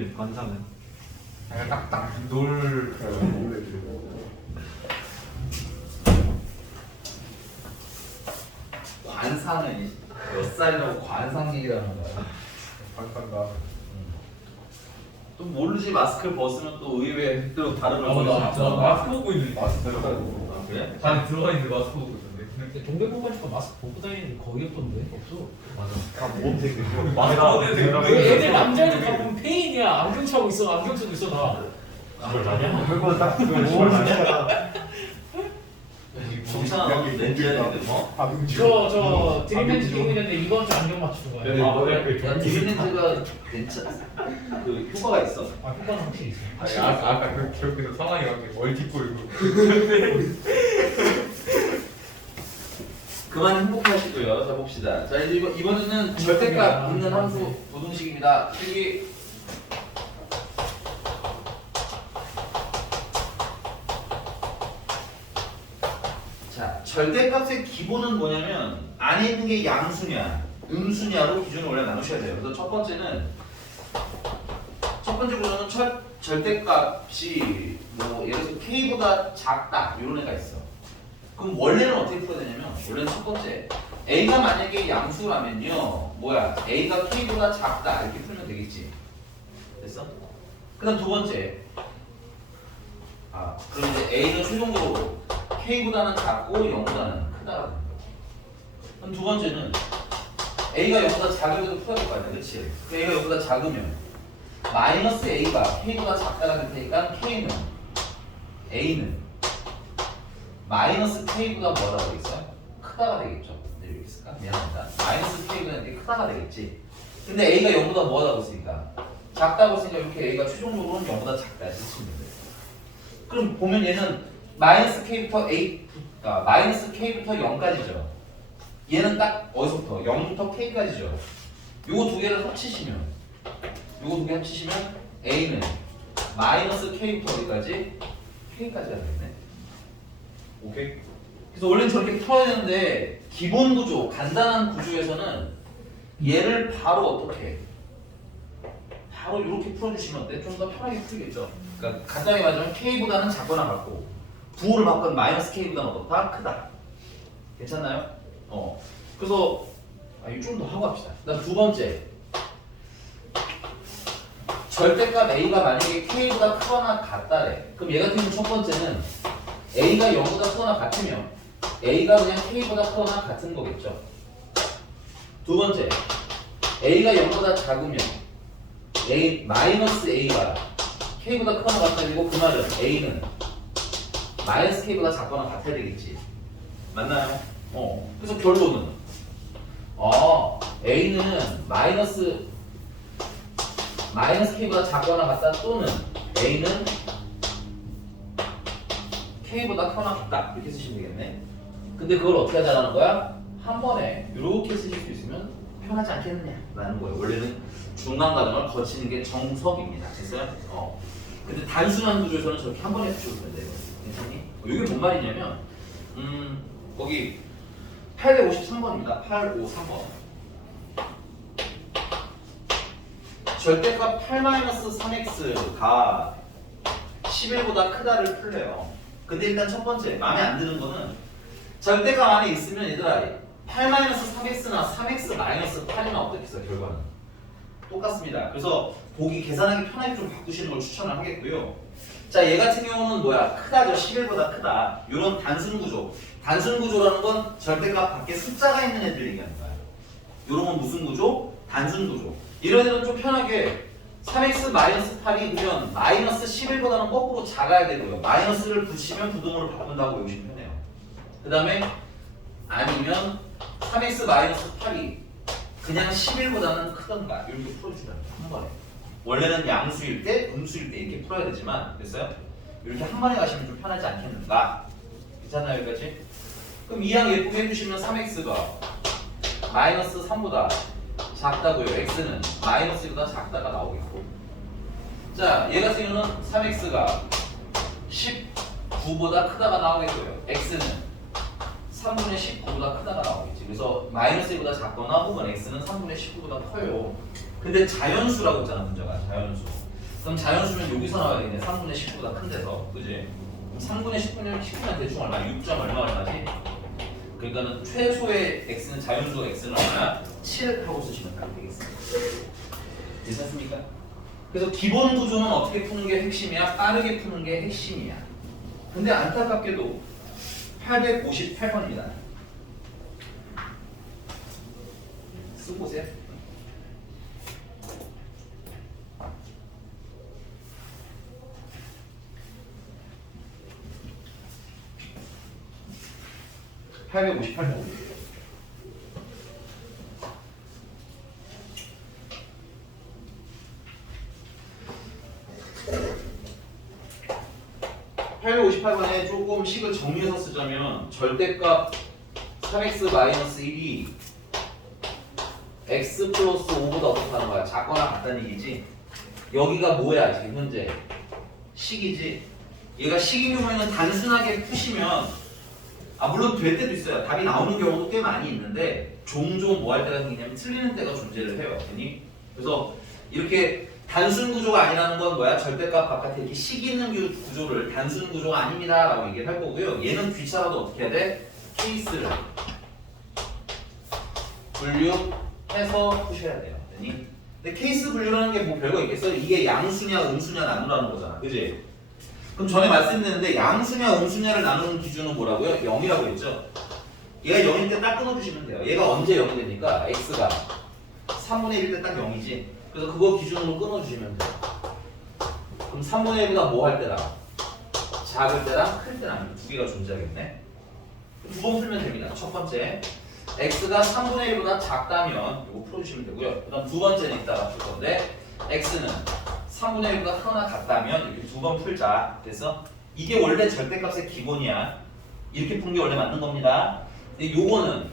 애들 관상은 딱딱 놀 관상은 몇 살이라고 관상 얘기라는 거야. 반간다. 또 모르지 마스크를 벗으면 또 의외의 또 발음을 나 마스크 보고 있는데 마스크 아, 그래? 잘 들어가 있는데 마스크 보고 있는데. 근데 동대문 가니까 마스크 벗고 다니는 게 거의 없던데? 없어. 다몸 되게 마스크 벗는 되게 애들 남자애들 다 보면 페인이야. 안경 차고 있어. 안경 쓰고 있어 나. 그걸 아니야? 그거 딱 그걸 아니야? 정찬아 렌즈인데 뭐? 저 드림렌즈 끼고 있는데 이번 주 안경 맞추는 거야. 네. 아 그래? 야 디즈니즈가 괜찮 그 효과가 있어? 아 효과는 확실히 있어. 아니 아까 그 기억해서 상황이랑 뭘 짚고 이거. 그만 행복하시고요. 자 봅시다. 자 이제 이번에는 절대값 있는 함수 부등식입니다. 필기. 자 절대값의 기본은 뭐냐면 안에 있는 게 양수냐 음수냐로 기준을 원래 나누셔야 돼요. 그래서 첫 번째 구조는 절대값이 뭐 예를 들어서 k보다 작다 이런 애가 있어. 그럼 원래는 어떻게 풀어야 되냐면 원래는 첫 번째 a가 만약에 양수라면요 뭐야 a가 k보다 작다 이렇게 풀면 되겠지. 됐어? 그다음 두 번째 그럼 이제 a는 최종적으로 k보다는 작고 0보다는 크다. 그럼 두 번째는 a가 0보다 작을 때도 풀어야 될 거 아니야, 그렇지? a가 0보다 작으면 마이너스 a가 k보다 작다가 될 테니까 a는 마이너스 k보다 뭐라고 되겠어요? 크다가 되겠죠. 네, 이렇게 쓸까? 미안합니다. 마이너스 k보다 이렇게 크다가 되겠지. 근데 a가 0보다 뭐라고 했으니까? 작다고 했으니까 이렇게 a가 최종적으로는 0보다 작다 이렇게 쓰면 돼요. 그럼 보면 얘는 마이너스 k부터 마이너스 k부터 0까지죠. 얘는 딱 어디서부터? 0부터 k까지죠. 요거 두 개를 합치시면 a는 마이너스 k부터 어디까지? k까지가 되겠네. 오케이? 그래서 원래는 저렇게 풀어야 되는데 기본 구조, 간단한 구조에서는 얘를 바로 어떻게 바로 이렇게 풀어주시면 어때? 좀 더 편하게 풀리겠죠. 그러니까 간단하게 말하자면 k보다는 작거나 같고 부호를 바꾼 마이너스 k보다는 어떻다? 크다. 괜찮나요? 그래서 이거 좀 더 하고 합시다. 그다음 두 번째 절대값 a가 만약에 k보다 크거나 같다래. 그럼 얘 같은 경우 첫 번째는 a가 0보다 크거나 같으면 a가 그냥 k보다 크거나 같은 거겠죠. 두 번째 a가 0보다 작으면 마이너스 a가 k보다 크거나 같다고 그 말은 a는 마이너스 k보다 작거나 같아야 되겠지. 맞나요? 그래서 결론은 a는 마이너스 k보다 작거나 같다 또는 a는 k보다 크거나 같다 이렇게 쓰시면 되겠네. 근데 그걸 어떻게 하자는 거야? 한 번에 이렇게 쓰실 수 있으면 편하지 않겠느냐라는 거예요. 원래는 중간 과정을 거치는 게 정석입니다. 됐어요? 근데 단순한 구조에서는 저렇게 한 번에 붙여주면 돼요. 괜찮니? 이게 뭔 말이냐면 거기 853번입니다. 853번. 절대값 8-3x가 11보다 크다를 풀래요. 근데 일단 첫 번째 마음에 안 드는 거는 절대값 안에 있으면 얘들아 8-3x나 3x-8이나 어떻게 써요? 결과는 똑같습니다. 그래서 보기 계산하기 편하게 좀 바꾸시는 걸 추천을 하겠고요. 자, 얘 같은 경우는 뭐야? 크다죠. 11보다 크다. 이런 단순 구조. 단순 구조라는 건 절대값 밖에 숫자가 있는 애들 얘기하는 거야. 이런 건 무슨 구조? 단순 구조. 이런 애는 좀 편하게 3x-8이 그러면 마이너스 11보다는 거꾸로 작아야 되고요. 마이너스를 붙이면 부등호를 바꾼다고 외우시면 편해요. 그 다음에 아니면 3x-8이 그냥 11보다는 크던가 이렇게 풀어주다 한 번에. 원래는 양수일 때, 음수일 때 이렇게 풀어야 되지만 됐어요? 이렇게 한 번에 가시면 좀 편하지 않겠는가? 괜찮나요 여기까지? 그럼 이항 예쁘게 해주시면 3x가 마이너스 3보다 작다고요. x는 마이너스 1보다 작다가 나오겠고. 자, 얘 같은 경우는 3x가 19보다 크다가 나오겠고요. x는 3분의 19보다 크다가 나오겠지. 그래서 마이너스 1보다 작거나 혹은 x는 3분의 19보다 커요. 근데 자연수라고 했잖아 문제가. 자연수. 그럼 자연수는 여기서 나와야겠네. 3분의 10보다 큰 데서. 그지? 3분의 10분의 대충 얼마? 6점 얼마지? 그러니까는 최소의 x는 자연수 x는 얼마야? 7 하고 쓰시면 딱 되겠습니다. 괜찮습니까? 그래서 기본 구조는 어떻게 푸는 게 핵심이야? 빠르게 푸는 게 핵심이야. 근데 안타깝게도 858번입니다. 쓰고 보세요. (858번) 858번에 조금 식을 정리해서 쓰자면 절대값 3x-1이 x 플러스 5보다 어떻다는 거야? 작거나 같다는 얘기지. 여기가 뭐야 지금 현재? 식이지. 얘가 식인 경우에는 단순하게 푸시면 물론 될 때도 있어요. 답이 나오는 경우도 꽤 많이 있는데 종종 뭐 할 때가 생기냐면 틀리는 때가 존재를 해요. 아니? 그래서 이렇게 단순 구조가 아니라는 건 뭐야? 절대값 바깥에 이렇게 식 있는 구조를 단순 구조가 아닙니다 라고 얘기를 할 거고요. 얘는 귀찮아도 어떻게 해야 돼? 케이스를 분류해서 푸셔야 돼요. 아니? 근데 케이스 분류라는 게 뭐 별거 있겠어요? 이게 양수냐 음수냐 나누라는 거잖아. 그지? 그럼 전에 말씀드렸는데 양수냐 음수냐를 나누는 기준은 뭐라고요? 0이라고 했죠? 얘가 0일 때 딱 끊어주시면 돼요. 얘가 언제 0이 됩니까? x가 3분의 1 때 딱 0이지. 그래서 그거 기준으로 끊어주시면 돼요. 그럼 3분의 1보다 뭐 할 때랑? 작을 때랑 클 때랑 두 개가 존재하겠네. 두 번 풀면 됩니다. 첫 번째 x가 3분의 1보다 작다면 이거 풀어주시면 되고요. 그 다음 두 번째는 이따가 풀 건데 x는 3분의 1보다 크거나 같다면 이렇게 두 번 풀자. 그래서 이게 원래 절대값의 기본이야. 이렇게 푸는 게 원래 맞는 겁니다. 근데 요거는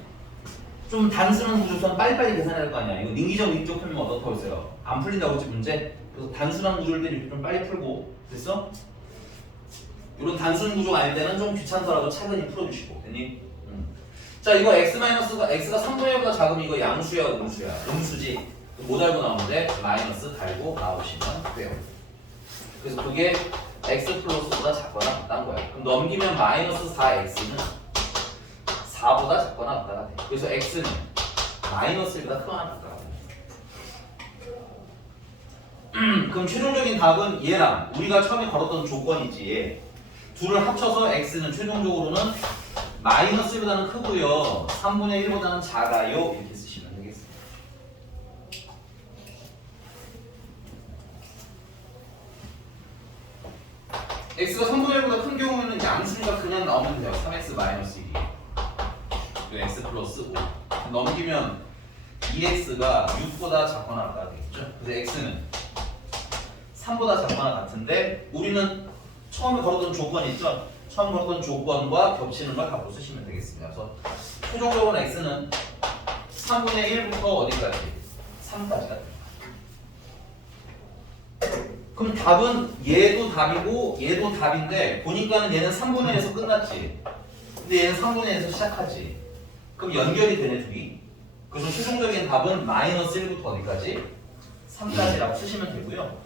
좀 단순한 구조선 빨리빨리 계산해야 될 거 아니야. 이거 능기적 풀면 어떻다고 했어요? 안 풀린다고 했지 문제? 그래서 단순한 구조일 때 이렇게 좀 빨리 풀고 됐어? 이런 단순 구조가 아닐 때는 좀 귀찮더라도 차근히 풀어주시고 됐니? 자 이거 x가 3분의 1보다 작으면 이거 양수야 음수야? 음수지. 못 알고 나오는데 마이너스 달고 나오시면 돼요. 그래서 그게 x 플러스보다 작거나 같다는 거야. 그럼 넘기면 마이너스 4x는 4보다 작거나 같다가 돼. 그래서 x는 마이너스 1보다 크거나 같다가 돼. 그럼 최종적인 답은 얘랑 우리가 처음에 걸었던 조건이지. 둘을 합쳐서 x는 최종적으로는 마이너스 1보다는 크고요. 3분의 1보다는 작아요. 이렇게 쓰시면 되겠습니다. x가 3분의 1보다 큰 경우에는 양수가 그냥 나오면 돼요. 3x-1이 x 플러스 5 넘기면 2x가 6보다 작거나 같다 되겠죠. 그래서 x는 3보다 작거나 같은데 우리는 처음에 걸었던 조건 있죠. 처음 걸었던 조건과 겹치는 걸 갖고 쓰시면 되겠습니다. 그래서 최종적으로 x는 3분의 1부터 어디까지? 3까지가 됩니다. 그럼 답은 얘도 답이고 얘도 답인데 보니까는 얘는 3분의 1에서 끝났지. 근데 얘는 3분의 1에서 시작하지. 그럼 연결이 되네 둘이. 그래서 최종적인 답은 마이너스 1부터 어디까지? 3까지라고 쓰시면 되고요.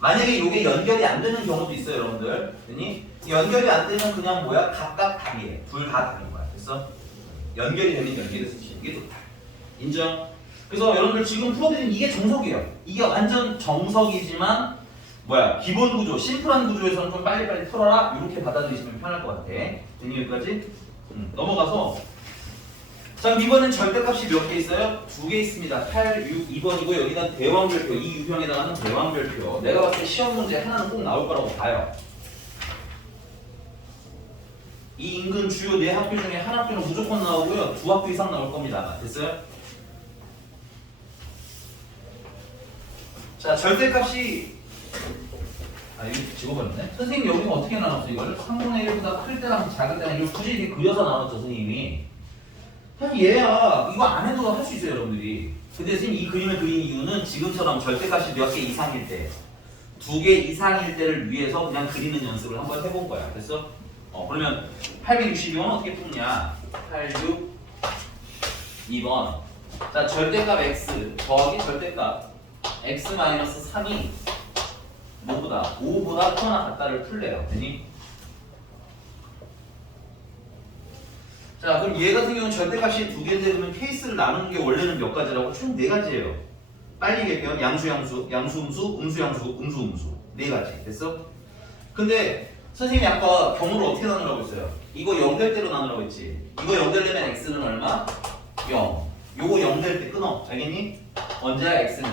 만약에 이게 연결이 안 되는 경우도 있어요 여러분들. 그니 연결이 안 되면 그냥 뭐야? 각각 답이에요. 둘 다 답인 거야. 그래서 연결이 되면 연결해서 쓰시는 게 좋다. 인정? 그래서 여러분들 지금 풀어드린 이게 정석이에요. 이게 완전 정석이지만 뭐야? 기본 구조, 심플한 구조에서는 좀 빨리빨리 풀어라. 이렇게 받아들이시면 편할 것 같아. 됐니 여기까지? 넘어가서 자 이번엔 절대값이 몇 개 있어요? 2개 있습니다. 8, 6, 2번이고 여기다 대왕별표, 이 유형에 해당하는 대왕별표. 내가 봤을 때 시험 문제 하나는 꼭 나올 거라고 봐요. 이 인근 주요 4학교 중에 한 학교는 무조건 나오고요. 2학교 이상 나올 겁니다. 됐어요? 자 절대값이 여기 집어버렸네? 선생님 여기가 어떻게 나눴어 이걸? 3분의 1보다 클 때랑 작을 때랑 이걸 굳이 이렇게 그려서 나눴죠 선생님이. 사실 얘야 이거 안 해도 할 수 있어요 여러분들이. 근데 선생님 이 그림을 그린 이유는 지금처럼 절대값이 몇 개 이상일 때 2개 이상일 때를 위해서 그냥 그리는 연습을 한번 해본 거야. 그래서 그러면 862번 어떻게 푸느냐? 86 2번 자 절대값 x 더하기 절대값 x-3이 5보다 크거나 같다를 풀래요. 되니? 자, 그럼 얘 같은 경우는 절대값이 두 개인데 그러면 케이스를 나누는 게 원래는 몇 가지라고? 총 네 가지예요. 빨리 얘기해요. 양수, 음수, 음수. 네 가지. 됐어? 근데 선생님이 아까 경우를 어떻게 나누라고 했어요? 이거 0될 때로 나누라고 했지. 이거 0되려면 x는 얼마? 0. 요거 0될 때 끊어. 알겠니? 언제야? x는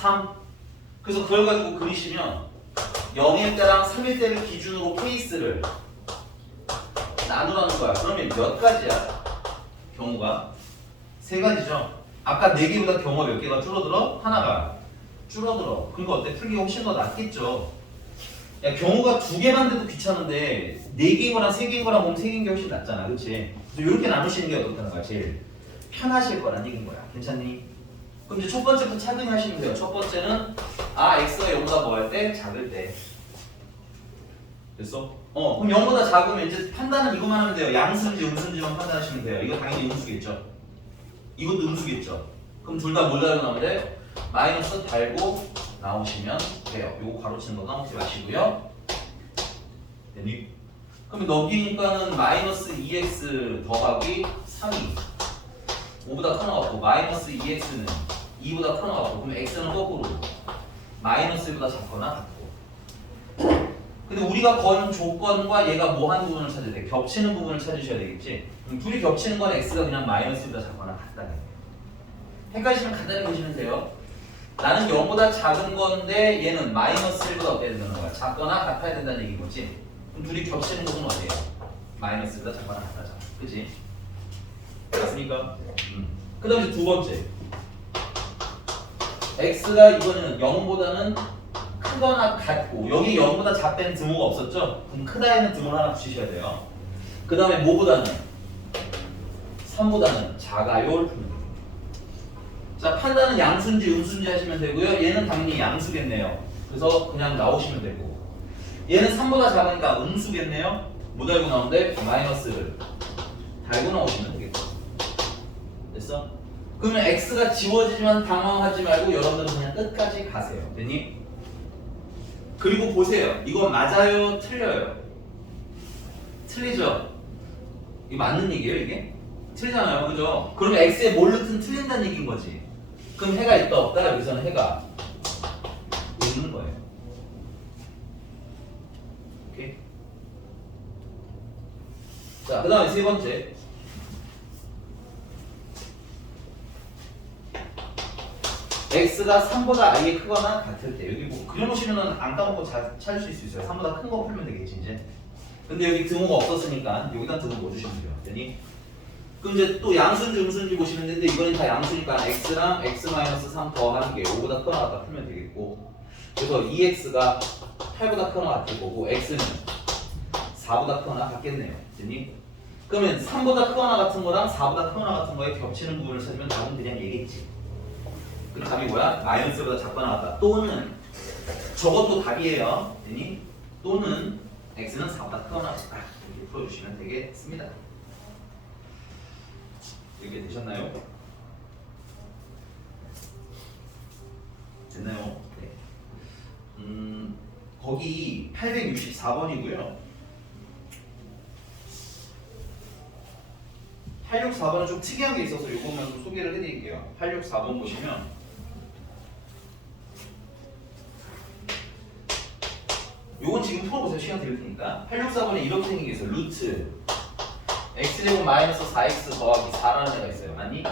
3. 그래서 그걸 가지고 그리시면 0일 때랑 3일 때를 기준으로 케이스를 나누라는 거야. 그러면 몇 가지야? 경우가? 세 가지죠. 아까 4개보다 경우가 몇 개가 줄어들어? 하나가 줄어들어. 그러니까 어때? 풀기가 훨씬 더 낫겠죠. 야, 경우가 2개만 돼도 귀찮은데 4개인 거랑 3개인 거랑 보면 3개인 게 훨씬 낫잖아. 그치? 그래서 이렇게 나누시는 게 어떻다는 거야? 제일 편하실 거란 얘기인 거야. 괜찮니? 그럼 이제 첫 번째부터 차근히 하시면 돼요. 첫 번째는 x가 0보다 뭐 할 때? 작을 때. 됐어? 그럼 0보다 작으면 이제 판단은 이것만 하면 돼요. 양수인지 음수인지만 판단하시면 돼요. 이거 당연히 음수겠죠. 이것도 음수겠죠. 그럼 둘 다 뭘 달고 나오면 돼? 마이너스 달고 나오시면 돼요. 요거 가로치는 거 까먹지 마시고요. 됐니? 그러면 넘기니까는 마이너스 2x 더하기 3이 5보다 큰 거 같고 마이너스 2x는 2보다 큰 거 같고 그럼 x는 거꾸로 마이너스 1보다 작거나 같고. 근데 우리가 건 조건과 얘가 뭐 하는 부분을 찾아야 돼? 겹치는 부분을 찾으셔야 되겠지? 그럼 둘이 겹치는 건 x가 그냥 마이너스 1보다 작거나 같다는 거예요. 헷갈리시면 간단히 보시면 돼요. 나는 0보다 작은 건데 얘는 마이너스 1보다 어때야 된다는 거야? 작거나 같아야 된다는 얘기인 거지? 그럼 둘이 겹치는 부분은 어디예요? 마이너스 1보다 작거나 같다잖아. 그치? 맞습니까? 그 다음에 두 번째 x가 이거는 0보다는 크거나 같고 여기 0보다 작다는 등호가 없었죠? 그럼 크다에는 등호를 하나 붙이셔야 돼요. 그 다음에 뭐보다는 3보다는 작아요를 푸는 거예요. 자, 판단은 양수인지 음수인지 하시면 되고요. 얘는 당연히 양수겠네요. 그래서 그냥 나오시면 되고 얘는 3보다 작으니까 음수겠네요. 뭐 달고 나오는데? 마이너스를 달고 나오시면 되겠죠. 됐어? 그러면 x가 지워지지만 당황하지 말고 여러분들은 그냥 끝까지 가세요. 됐니? 그리고 보세요. 이거 맞아요? 틀려요? 틀리죠? 이거 맞는 얘기예요 이게? 틀리잖아요. 그죠? 그러면 x에 뭘 넣든 틀린다는 얘기인 거지. 그럼 해가 있다 없다? 여기서는 해가 있는 거예요. 오케이? 자, 그 다음에 세 번째 x가 3보다 i에 크거나 같을 때 여기 뭐 그려놓으시면 안 까먹고 잘 찾을 수 있어요. 3보다 큰 거 풀면 되겠지 이제. 근데 여기 등호가 없었으니까 여기다 등호 뭐 주시면 돼요. 되니? 그럼 이제 또 양수인지 음수인지 보시면 되는데 이거는 다 양수니까 x랑 x-3 더하는 게 5보다 크거나 같다 풀면 되겠고 그래서 2x가 8보다 크거나 같을 거고 x는 4보다 크거나 같겠네요. 되니? 그러면 3보다 크거나 같은 거랑 4보다 크거나 같은 거에 겹치는 부분을 찾으면 답은 그냥 얘겠지. 그럼 답이 뭐야? 마이너스보다 작거나 같다. 또는 저것도 답이에요. 되니? 또는 x는 4보다 크거나 같다. 이렇게 풀어주시면 되겠습니다. 이렇게 되셨나요? 됐나요? 네. 거기 864번이고요. 864번은 좀 특이한 게 있어서 이것만 좀 소개를 해드릴게요. 864번 보시면 요건 지금 풀어보세요. 시간 드릴 테니까. 864번에 이렇게 생긴 게 있어요. 루트 x제곱 마이너스 4x 더하기 4라는 애가 있어요. 맞니?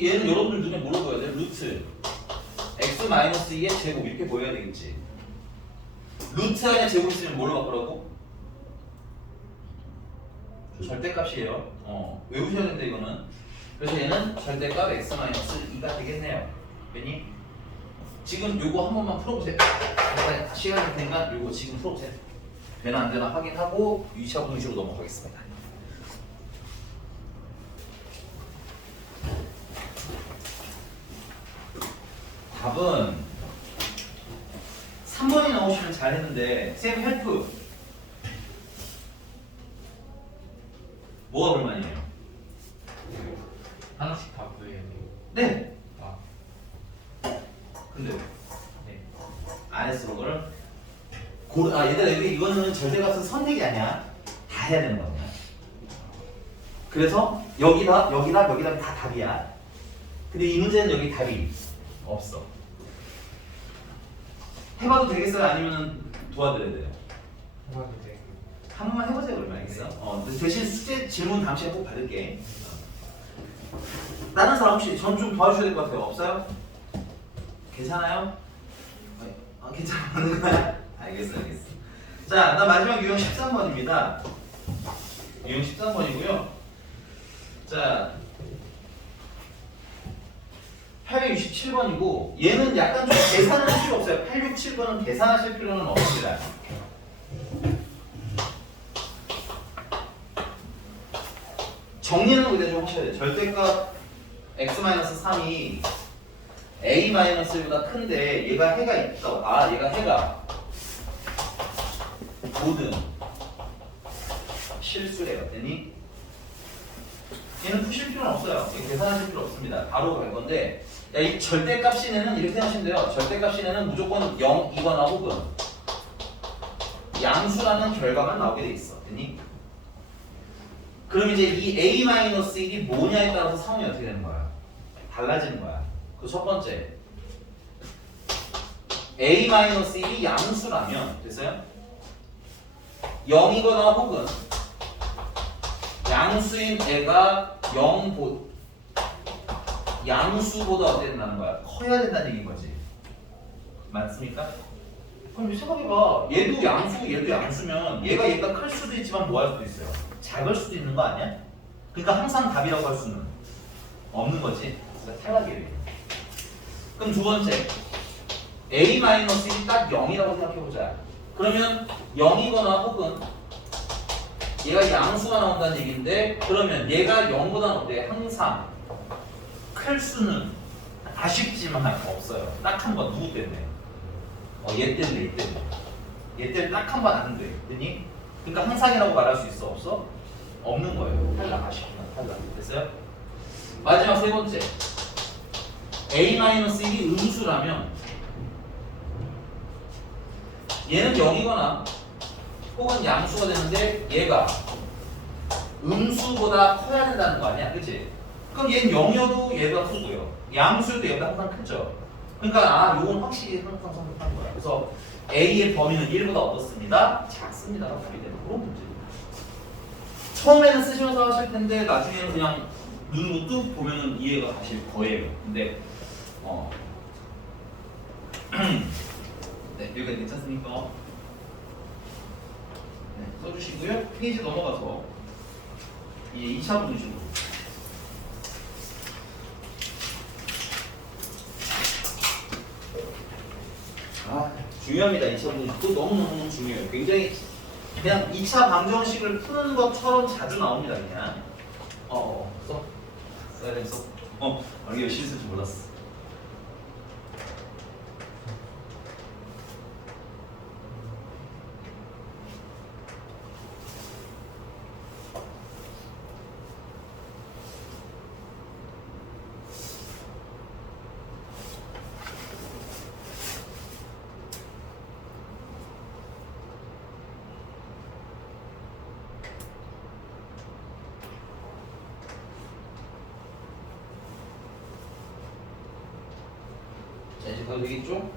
얘는 여러분들 눈에 뭐로 보여야 돼? 루트 x 마이너스 2의 제곱 이렇게 보여야 되겠지. 루트 안에 제곱 있으면 뭘로 바꾸라고? 절대값이에요. 외우셔야 되는데 이거는. 그래서 얘는 절대값 x 마이너스 2가 되겠네요. 왜니? 지금 요거 한 번만 풀어보세요. 일단 시간이 될 테니까 요거 지금 풀어보세요. 되나 안 되나 확인하고 2차 공식으로 넘어가겠습니다. 답은 3번이 나오시면 잘했는데 쌤 헬프 뭐가 불만이에요? 하나씩 다 구해야 돼요. 네. 아, 근데 네. 안 했어 그거를? 얘들아 여기 이거는 절대값은 선택이 아니야. 다 해야 되는 거야. 그래서 여기다 다 답이야. 근데 이 문제는 여기 답이 없어. 해봐도 되겠어요? 아니면 도와드려야 돼요? 해봐도 돼. 한 번만 해보세요 그러면 알겠어? 대신 숙제 질문 다음 시간에 꼭 받을게. 다른 사람 혹시 전 좀 도와주셔야 될 것 같아요. 없어요? 괜찮아요? 괜찮은 거야? 알겠어. 자, 나 마지막 유형 13번입니다. 유형 13번이고요. 자, 867번이고 얘는 약간 좀 계산할 필요 없어요. 867번은 계산하실 필요는 없습니다. 정리는 그대로 좀 하셔야 돼요. 절대값 x-3이 a-보다 큰데 얘가 해가 있다. 얘가 해가 모든 실수래요. 되니? 얘는 푸실 필요는 없어요. 계산하실 필요 없습니다. 바로 갈 건데 이 절대값 시내는 이렇게 생각하시면 돼요. 절대값 시내는 무조건 0이거나 혹은 양수라는 결과가 나오게 돼 있어. 되니? 그럼 이제 이 a-1이 뭐냐에 따라서 상황이 어떻게 되는 거야? 달라지는 거야. 그 첫 번째 a-1이 양수라면 됐어요? 0이거나 혹은 양수인 애가 양수보다 어떻게 된다는 거야? 커야 된다는 얘기인 거지. 맞습니까? 그럼 생각해봐. 얘도 양수고 얘도 양수면 얘가 클 수도 있지만 뭐 할 수도 있어요? 작을 수도 있는 거 아니야? 그러니까 항상 답이라고 할 수는 없는 거지. 그러니까 탈락이에요. 그럼 두 번째 a-1이 딱 0이라고 생각해보자. 그러면 0이거나 혹은 얘가 양수가 나온다는 얘기인데 그러면 얘가 0보다는 어때? 항상 클 수는 아쉽지만 없어요. 딱 한 번. 누구 때문에? 얘 때문에. 얘 때문에 딱 한 번 안 돼. 됐니? 그러니까 항상이라고 말할 수 있어? 없어? 없는 거예요. 탈락. 아쉽지만 탈락. 됐어요? 마지막 세 번째 a-1이 음수라면 얘는 0이거나 혹은 양수가 되는데 얘가 음수보다 커야 된다는 거 아니야? 그치? 그럼 얘는 0이어도 얘가 크고요. 양수여도 얘가 항상 크죠? 그러니까 요건 확실히 항상 선택한 거야. 그래서 A의 범위는 1보다 어떻습니다? 작습니다라고 답이 되는 그런 문제입니다. 처음에는 쓰시면서 하실 텐데 나중에는 그냥 눈으로 뚝 보면은 이해가 가실 거예요. 근데 네, 여기까지 괜찮습니까? 네, 써주시고요. 페이지 넘어가서 이 2차 분식으로 중요합니다. 2차 분식도 너무너무 중요해요. 굉장히 그냥 2차 방정식을 푸는 것처럼 자주 나옵니다. 그냥 써야 됐어? 이게 실수일 줄 몰랐어. 자, 이제 가도 되겠죠?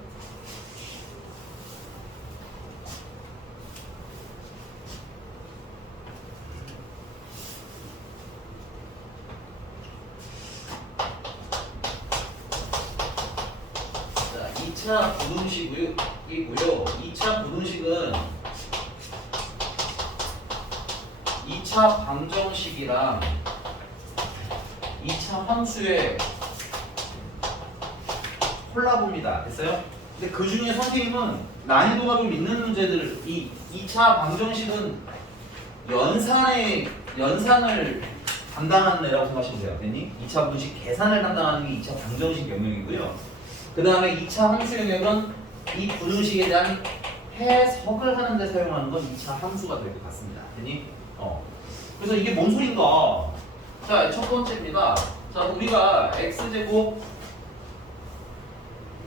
자, 2차 부등식이고요. 2차 부등식은 2차 방정식이랑 2차 함수의 콜라보입니다. 됐어요? 근데 그 중에 선생님은 난이도가 좀 있는 문제들, 이 2차 방정식은 연산을 담당하는 애라고 생각하시면 돼요. 됐니? 2차 분식 계산을 담당하는 게 2차 방정식 영역이고요. 그 다음에 2차 함수 영역은 이 부등식에 대한 해석을 하는 데 사용하는 건 2차 함수가 될 것 같습니다. 됐니? 그래서 이게 뭔 소린가? 자, 첫 번째입니다. 자, 우리가 x제곱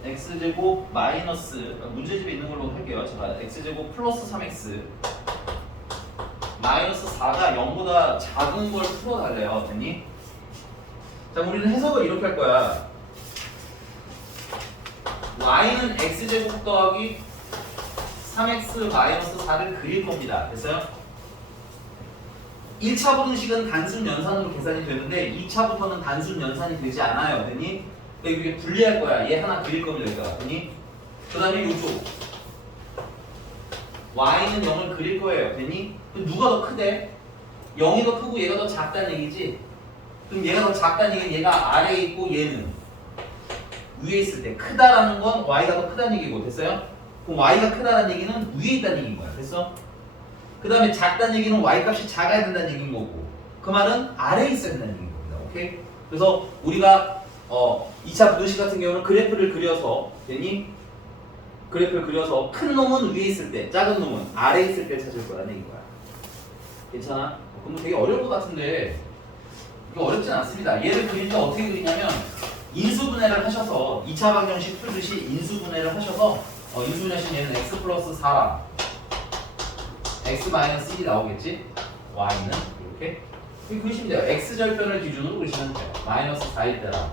x제곱 마이너스 문제집에 있는 걸로 할게요. 제가 x제곱 플러스 3x 마이너스 4가 0보다 작은 걸 풀어달래요. 됐니? 자, 우리는 해석을 이렇게 할 거야. y는 x제곱 더하기 3x 마이너스 4를 그릴 겁니다. 됐어요? 1차 부등식은 단순 연산으로 계산이 되는데 2차부터는 단순 연산이 되지 않아요. 됐니? 그러니까 이게 분리할 거야. 얘 하나 그릴 겁니다. 여기다가. 됐니? 그 다음에 이쪽 y는 0을 그릴 거예요. 됐니? 그럼 누가 더 크대? 0이 더 크고 얘가 더 작다는 얘기지? 그럼 얘가 더 작다는 얘기는 얘가 아래에 있고 얘는 위에 있을 때 크다라는 건 y가 더 크다는 얘기고. 됐어요? 그럼 y가 크다는 얘기는 위에 있다는 얘기인 거야. 됐어? 그 다음에 작다는 얘기는 y 값이 작아야 된다는 얘기인 거고, 그 말은 아래에 있어야 된다는 얘기인 겁니다. 오케이? 그래서 우리가 2차 부등식 같은 경우는 그래프를 그려서, 됐니? 그래프를 그려서 큰 놈은 위에 있을 때, 작은 놈은 아래에 있을 때 찾을 거라는 얘기인 거야. 괜찮아? 그럼 되게 어려울 것 같은데 이거 어렵진 않습니다. 얘를 그릴 때 어떻게 그리냐면 인수분해를 하셔서 2차 방정식 풀듯이 인수분해를 하셔서 인수분해하시면 얘는 x 플러스 4랑 x 마이너스 1이 나오겠지? y는 이렇게 그리시면 돼요. x절편을 기준으로 그리시면 돼요. 마이너스 4일 때랑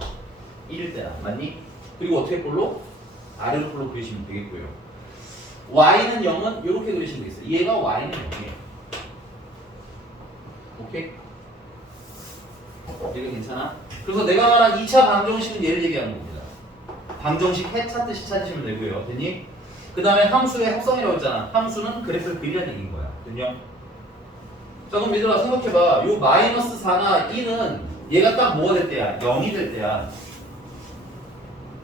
1일 때랑. 맞니? 그리고 어떻게 볼로? 아래로 볼로 그리시면 되겠고요. y는 0은 이렇게 그리시면 되겠어요. 얘가 y는 0이에요. 오케이? 이거 괜찮아? 그래서 내가 말한 2차 방정식은 얘를 얘기하는 겁니다. 방정식 해 찾듯이 찾으시면 되고요. 됐니? 그 다음에 함수의 합성이라고 했잖아. 함수는 그래프를 그리라는 얘기인 거야. 됐냐? 자, 그럼 얘들아 생각해봐. 요 마이너스 4나 2는 얘가 딱 뭐가 될 때야? 0이 될 때야.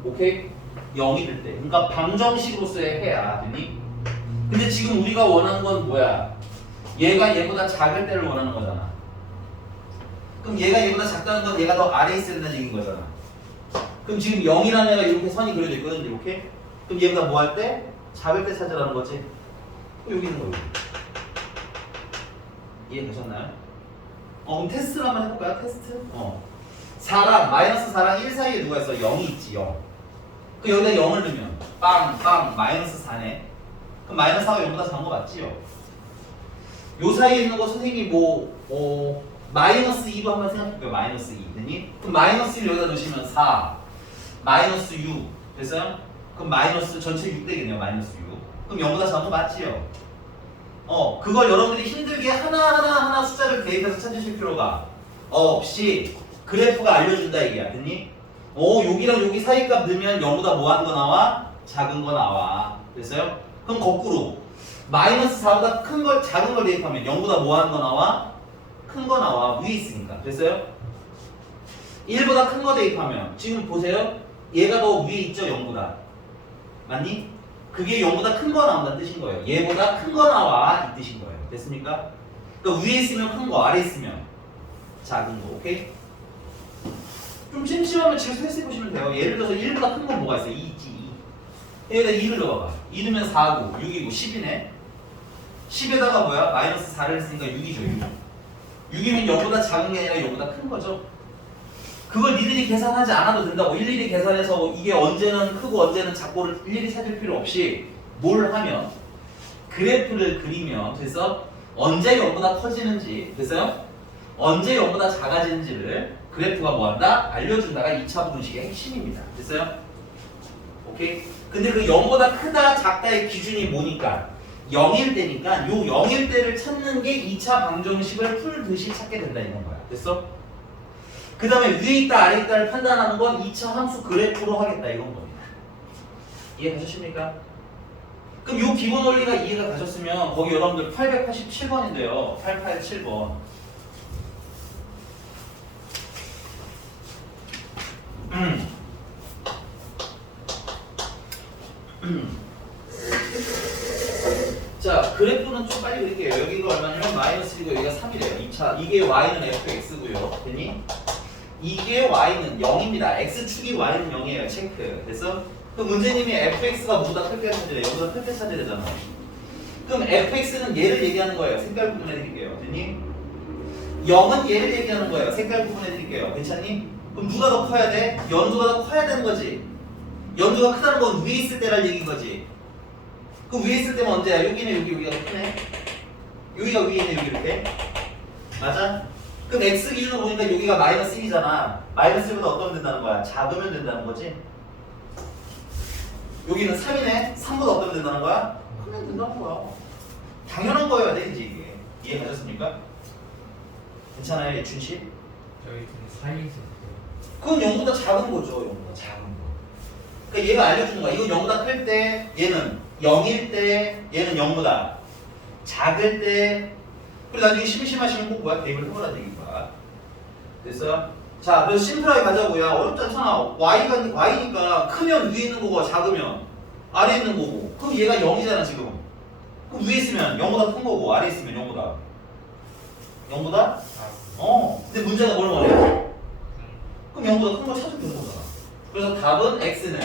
오케이? 0이 될 때. 그러니까 방정식으로서의 해야. 됐니? 근데 지금 우리가 원하는 건 뭐야? 얘가 얘보다 작을 때를 원하는 거잖아. 그럼 얘가 얘보다 작다는 건 얘가 더 아래에 있어야 된다는 얘기인 거잖아. 그럼 지금 0이라는 애가 이렇게 선이 그려져 있거든. 이렇게. 그럼 얘보다 뭐 할 때? 작을 때 찾으라는 거지. 여기 있는 거. 이해되셨나요? 그럼 테스트를 한번 해볼까요? 테스트? 4랑 마이너스 4랑 1 사이에 누가 있어? 0이 있지. 0. 그 여기다 0을 넣으면 빵빵 마이너스 4네. 그럼 마이너스 4가 0보다 작은 거 맞지요? 요 사이에 있는 거 선생님이 마이너스 2로 한번 생각해볼게요. 마이너스 2. 됐니? 그럼 마이너스 1 여기다 넣으시면 4 마이너스 6 됐어요? 그럼 마이너스 전체 6 되겠네요. 마이너스 6. 그럼 0보다 작은 거 맞지요? 그걸 여러분들이 힘들게 하나하나 숫자를 대입해서 찾으실 필요가 없이 그래프가 알려준다 얘기야. 됐니? 여기랑 여기 사이값 넣으면 0보다 뭐한 거 나와? 작은 거 나와. 됐어요? 그럼 거꾸로 마이너스 4보다 큰 걸 작은 걸 대입하면 0보다 뭐한 거 나와? 큰 거 나와. 위에 있으니까. 됐어요? 1보다 큰 거 대입하면 지금 보세요. 얘가 더 위에 있죠? 0보다. 맞니? 그게 0보다 큰 거 나온다는 뜻인 거예요. 얘보다 큰 거 나와 이 뜻인 거예요. 됐습니까? 그러니까 위에 있으면 큰 거, 아래 있으면 작은 거. 오케이? 좀 심심하면 집에서 테스트 해보시면 돼요. 예를 들어서 1보다 큰 건 뭐가 있어요? 2 있지. 2. 여기다 2를 넣어봐. 2 넣으면 4고 6이고 10이네. 10에다가 뭐야? 마이너스 4를 했으니까 6이죠. 6. 6이면 0보다 작은 게 아니라 0보다 큰 거죠. 그걸 니들이 계산하지 않아도 된다고. 일일이 계산해서 이게 언제는 크고 언제는 작고를 일일이 찾을 필요 없이 뭘 하면 그래프를 그리면 됐어? 언제 0보다 커지는지 됐어요? 언제 0보다 작아지는지를 그래프가 뭐한다? 알려준다가 2차 부등식의 핵심입니다. 됐어요? 오케이? 근데 그 0보다 크다 작다의 기준이 뭐니까? 0일 때니까 요 0일 때를 찾는 게 2차 방정식을 풀듯이 찾게 된다 이런 거야. 됐어? 그 다음에 위에 있다 아래 있다를 판단하는 건 2차 함수 그래프로 하겠다 이건 겁니다. 이해 가셨습니까? 그럼 요 기본 원리가 이해가 가셨으면 거기 여러분들 887번인데요. 887번. 자, 그래프는 좀 빨리 그릴게요. 여기가 얼마냐면 마이너스 1이고 여기가 3이래요. 2차. 이게 y는 fx고요. 됐니? 이게 y는 0입니다. x축이 y는 0이에요. 체크. 됐어? 그럼 문제님이 fx가 뭐보다 클 때 찾으래. 0보다 클 때 찾으래잖아. 그럼 fx는 얘를 얘기하는 거예요. 색깔 구분해드릴게요. 됐니? 0은 얘를 얘기하는 거예요. 색깔 구분해드릴게요. 괜찮니? 그럼 누가 더 커야 돼? 연수가 더 커야 되는 거지. 연두가 크다는 건 위에 있을 때란 얘기인 거지. 그 위에 있을 때면 언제야? 여기네 여기가 더 크네. 여기가 위에 있네 여기 이렇게. 맞아? 그럼 x 기준으로 보니까 여기가 마이너스 1이잖아. 마이너스 1보다 어떠면 된다는 거야? 작으면 된다는 거지. 여기는 3이네. 3보다 어떠면 된다는 거야? 크면 된다는 거야. 당연한 거여야 돼 이제 이게. 이해 가셨습니까? 괜찮아요 예춘 씨? 저희 좀 사이에서 그건 0보다 작은 거죠. 0보다 작은 거. 그러니까 얘가 알려주는 거야. 이건 0보다 클 때, 얘는 0일 때, 얘는 0보다 작을 때. 그리고 나중에 심심하시면 꼭 뭐야? 대입을 해보라는 얘기가. 됐어요? 자, 그래서 심플하게 가자고요. 어렵지 않잖아. y니까 크면 위에 있는 거고 작으면 아래에 있는 거고. 그럼 얘가 0이잖아 지금. 그럼 위에 있으면 0보다 큰 거고 아래에 있으면 0보다 0보다? 근데 문제가 뭘 원해? 그럼 0보다 큰 거 찾으면 되는 거잖아. 그래서 답은 x는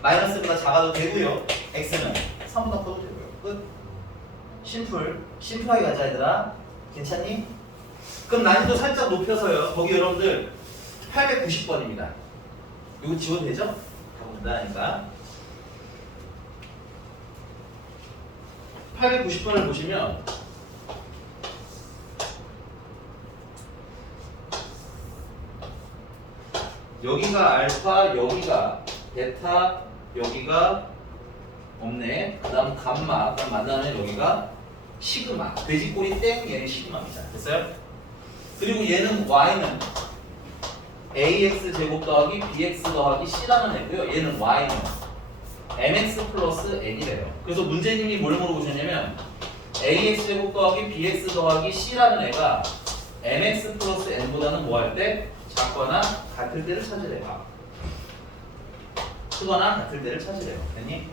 마이너스보다 작아도 되고요. x는 3보다 커도 되고요. 끝. 심플하게 가자 얘들아. 괜찮니? 그럼 난이도 살짝 높여서요. 거기 여러분들 890번입니다. 이거 지워도 되죠? 가본다니까. 890번을 보시면 여기가 알파, 여기가 베타, 여기가 없네. 그 다음 감마, 그럼 만나면 여기가 시그마. 돼지꼬리 땡 얘는 시그마입니다. 됐어요? 그리고 얘는 y는 ax 제곱 더하기 bx 더하기 c라는 애고요. 얘는 y는 mx 플러스 n이래요. 그래서 문제님이 뭘 물어보셨냐면 ax 제곱 더하기 bx 더하기 c라는 애가 mx 플러스 n보다는 뭐 할 때? 작거나 같을 때를 찾으래요. 크거나 같을 때를 찾으래요. 됐니?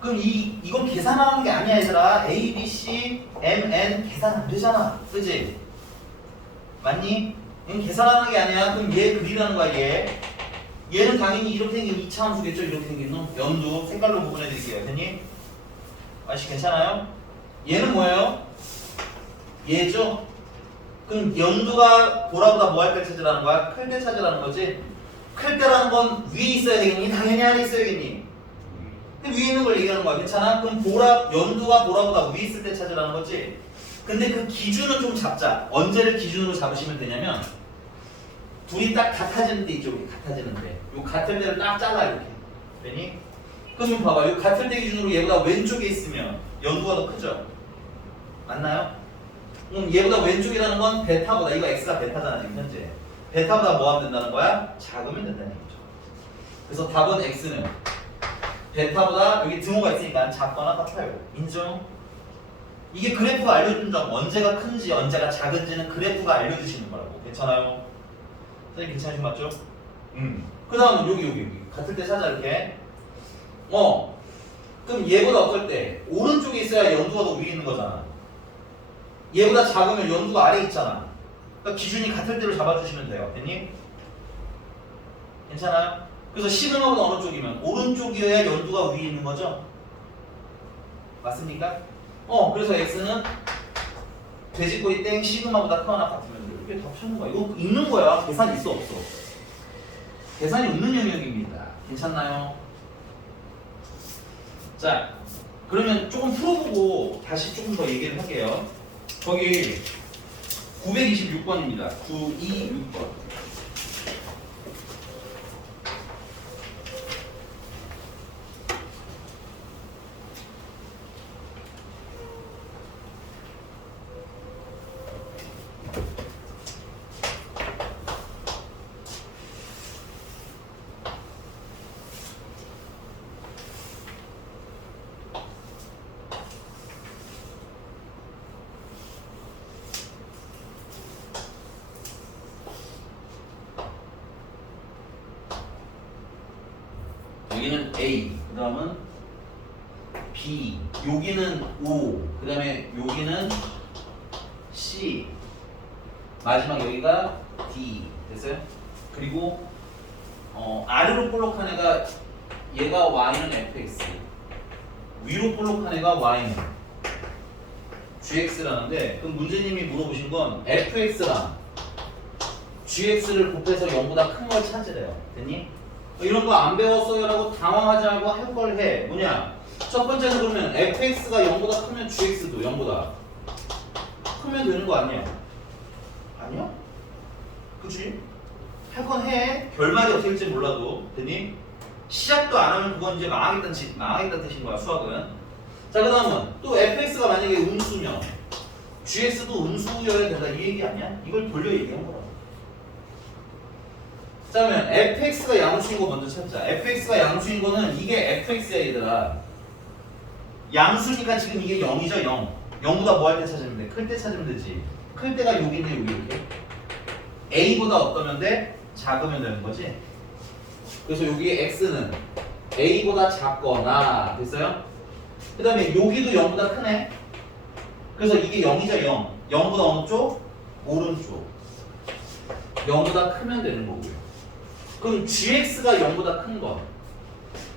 그럼 이건 계산하는 게 아니야 얘들아. a, b, c, m, n 계산 안 되잖아. 그지? 맞니? 이건 계산하는 게 아니야. 그럼 얘 그리라는 거야 얘. 얘는 당연히 이렇게 생긴 2차 함수겠죠. 이렇게 생긴 놈. 연두 색깔로 구분해 드릴게요. 됐니? 아저씨 괜찮아요? 얘는 뭐예요? 얘죠? 그럼 연두가 보라보다 뭐 할 때 찾으라는 거야? 클 때 찾으라는 거지? 클 때라는 건 위에 있어야 되겠니? 당연히 아래 있어야겠니? 근데 위에 있는 걸 얘기하는 거야. 괜찮아? 그럼 연두가 보라보다 위에 있을 때 찾으라는 거지? 근데 그 기준은 좀 잡자. 언제를 기준으로 잡으시면 되냐면 둘이 딱 같아지는 때 있죠. 우리 같아지는 때. 요 같을 때를 딱 잘라 이렇게. 되니? 그럼 봐봐. 요 같을 때 기준으로 얘보다 왼쪽에 있으면 연두가 더 크죠? 맞나요? 얘보다 왼쪽이라는 건 베타보다, 이거 x가 베타잖아 지금 현재. 베타보다 뭐 하면 된다는 거야? 작으면 된다는 얘기죠. 그래서 답은 x는 베타보다 여기 등호가 있으니까 작거나 같아요. 인정? 이게 그래프가 알려준 점, 언제가 큰지 언제가 작은지는 그래프가 알려주시는 거라고. 괜찮아요? 선생님 괜찮으신 거 맞죠? 그 다음은 여기 같을 때 찾아 이렇게. 그럼 얘보다 어떨 때? 오른쪽에 있어야 연두가 더 위에 있는 거잖아. 얘보다 작으면 연두가 아래에 있잖아. 그러니까 기준이 같을 때로 잡아주시면 돼요. 됐니? 괜찮아요? 그래서 시그마보다 어느 쪽이면 오른쪽이어야 연두가 위에 있는 거죠? 맞습니까? 그래서 x는 돼지꼬리 땡 시그마보다 크거나 같으면 돼. 이게 답 찾는 거야. 이거 읽는 거야. 계산 있어 없어? 계산이 없는 영역입니다. 괜찮나요? 자, 그러면 조금 풀어보고 다시 조금 더 얘기를 할게요. 거기 926번입니다. 926번. 여기는 A, 그 다음은 B, 여기는 O, 그 다음에 여기는 C, 마지막 여기가 D. 됐어요? 그리고 아래로 볼록한 애가 얘가 Y는 fx, 위로 볼록한 애가 Y는 gx라는데, 그럼 문제님이 물어보신 건 fx랑 gx를 곱해서 0보다 큰 걸 찾으래요. 됐니? 이런 거 안 배웠어요라고 당황하지 말고 할 걸 해. 뭐냐? 첫 번째는 그러면 fx가 0보다 크면 gx도 0보다 크면 되는 거 아니야? 아니야? 그치? 할 건 해. 결말이 어떻게 될지 몰라도. 됐니? 시작도 안 하면 그건 이제 망하겠다는 뜻인 거야, 수학은. 자, 그 다음은 또 fx가 만약에 음수면 gx도 음수여야 된다 이 얘기 아니야? 이걸 돌려 얘기한 거라. 자, 그러면 fx가 양수인 거 먼저 찾자. fx가 양수인 거는 이게 fx야 얘들아. 양수니까 지금 이게 0이죠, 0. 0보다 뭐 할 때 찾으면 돼? 클 때 찾으면 되지. 클 때가 여기네, 여기 이렇게. a보다 어떠면 돼? 작으면 되는 거지. 그래서 여기 x는 a보다 작거나 됐어요? 그 다음에 여기도 0보다 크네. 그래서 이게 0이죠, 0. 0보다 어느 쪽? 오른쪽. 0보다 크면 되는 거고요. 그럼 gx가 0보다 큰 거.